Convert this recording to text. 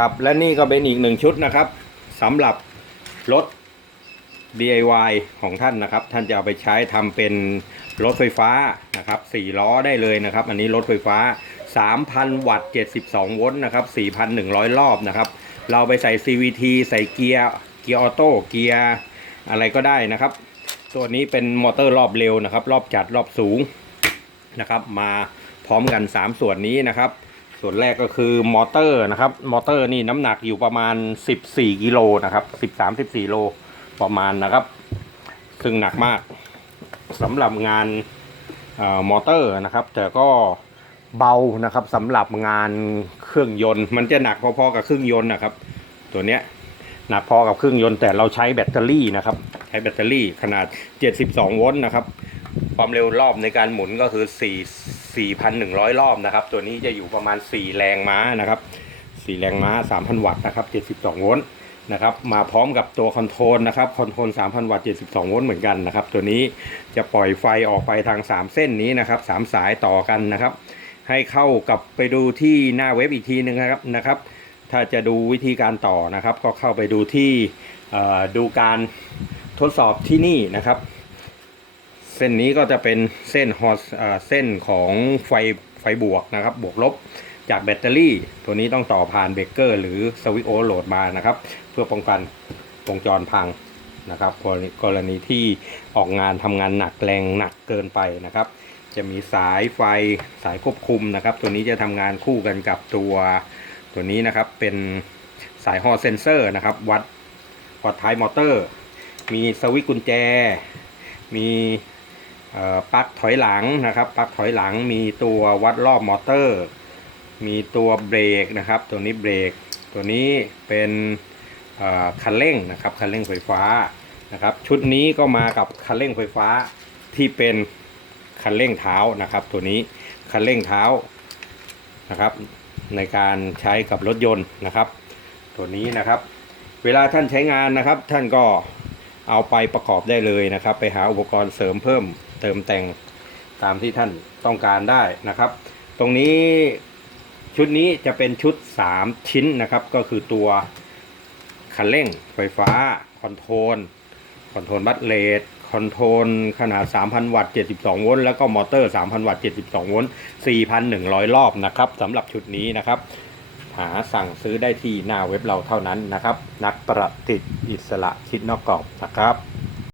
ครับและนี่ก็เป็นอีกหนึ่งชุดนะครับสำหรับรถ DIY ของท่านนะครับ ท่านจะเอาไปใช้ทำเป็นรถไฟฟ้านะครับ4ล้อได้เลยนะครับ อันนี้รถไฟฟ้า 3,000 วัตต์ 72 โวลต์นะครับ 4,100 รอบนะครับ เราไปใส่ CVT ใส่เกียร์เกียร์ออโต้เกียร์อะไรก็ได้นะครับ ตัวนี้เป็นมอเตอร์รอบเร็วนะครับ รอบจัดรอบสูงนะครับ มาพร้อมกัน 3 ส่วนนี้นะครับ ส่วนแรกก็คือมอเตอร์นะครับ มอเตอร์นี่น้ำหนักอยู่ประมาณ 14กิโลนะครับ13-14โลประมาณนะครับ ซึ่งหนักมากสำหรับงานออมอเตอร์นะครับ แต่ก็เบานะครับสำหรับงานเครื่องยนต์ มันจะหนักพอๆกับเครื่องยนต์นะครับ ตัวเนี้ยหนักพอกับเครื่องยนต์แต่เราใช้แบตเตอรี่นะครับ ใช้แบตเตอรี่ขนาด 72 โวลต์นะครับ ความเร็วรอบในการหมุนก็คือ4 4,100 รอบนะครับ ตัวนี้จะอยู่ประมาณ 4 แรงม้านะครับ 4 แรงม้า 3,000 วัตต์นะครับ 72 โวลต์นะครับมาพร้อมกับตัวคอนโทรลนะครับคอนโทรล 3,000 วัตต์ 72 โวลต์เหมือนกันนะครับ ตัวนี้จะปล่อยไฟออกไปทาง 3 เส้นนี้นะครับ 3 สายต่อกันนะครับ ให้เข้ากับไปดูที่หน้าเว็บอีกทีนึงนะครับนะครับ ถ้าจะดูวิธีการต่อนะครับ ก็เข้าไปดูที่ดูการทดสอบที่นี่นะครับ เส้นนี้ก็จะเป็นเส้นฮอสเส้นของไฟไฟบวกนะครับ บวกลบจากแบตเตอรี่ ตัวนี้ต้องต่อผ่านเบรกเกอร์หรือสวิตช์โอเวอร์โหลดมานะครับ เพื่อป้องกันวงจรพังนะครับกรณีกรณีที่ออกงานทำงานหนักแรงหนักเกินไปนะครับ จะมีสายไฟสายควบคุมนะครับ ตัวนี้จะทำงานคู่กันกับตัวตัวนี้นะครับเป็นสายฮอเซนเซอร์นะครับวัดวัดท้ายมอเตอร์ มีสวิตช์กุญแจ มี ปลั๊กถอยหลังนะครับปลั๊กถอยหลังมีตัววัดรอบมอเตอร์ มีตัวเบรกนะครับ ตัวนี้เบรก ตัวนี้เป็นคันเร่งนะครับคันเร่งไฟฟ้านะครับ ชุดนี้ก็มากับคันเร่งไฟฟ้าที่เป็นคันเร่งเท้านะครับ ตัวนี้คันเร่งเท้านะครับ ในการใช้กับรถยนต์นะครับ ตัวนี้นะครับ เวลาท่านใช้งานนะครับ ท่านก็เอาไปประกอบได้เลยนะครับ ไปหาอุปกรณ์เสริมเพิ่ม เติมแต่งตามที่ท่านต้องการได้นะครับ ตรงนี้ชุดนี้จะเป็นชุด 3 ชิ้นนะครับ ก็คือตัวคันเร่งไฟฟ้าคอนโทรลคอนโทรลบัตเลสคอนโทรลขนาด 3,000 วัตต์ 72 โวลต์แล้วก็มอเตอร์ 3,000 วัตต์ 72 โวลต์ 4,100 รอบนะครับสำหรับชุดนี้นะครับ หาสั่งซื้อได้ที่หน้าเว็บเราเท่านั้นนะครับ นักประดิษฐ์อิสระคิดนอกกรอบนะครับ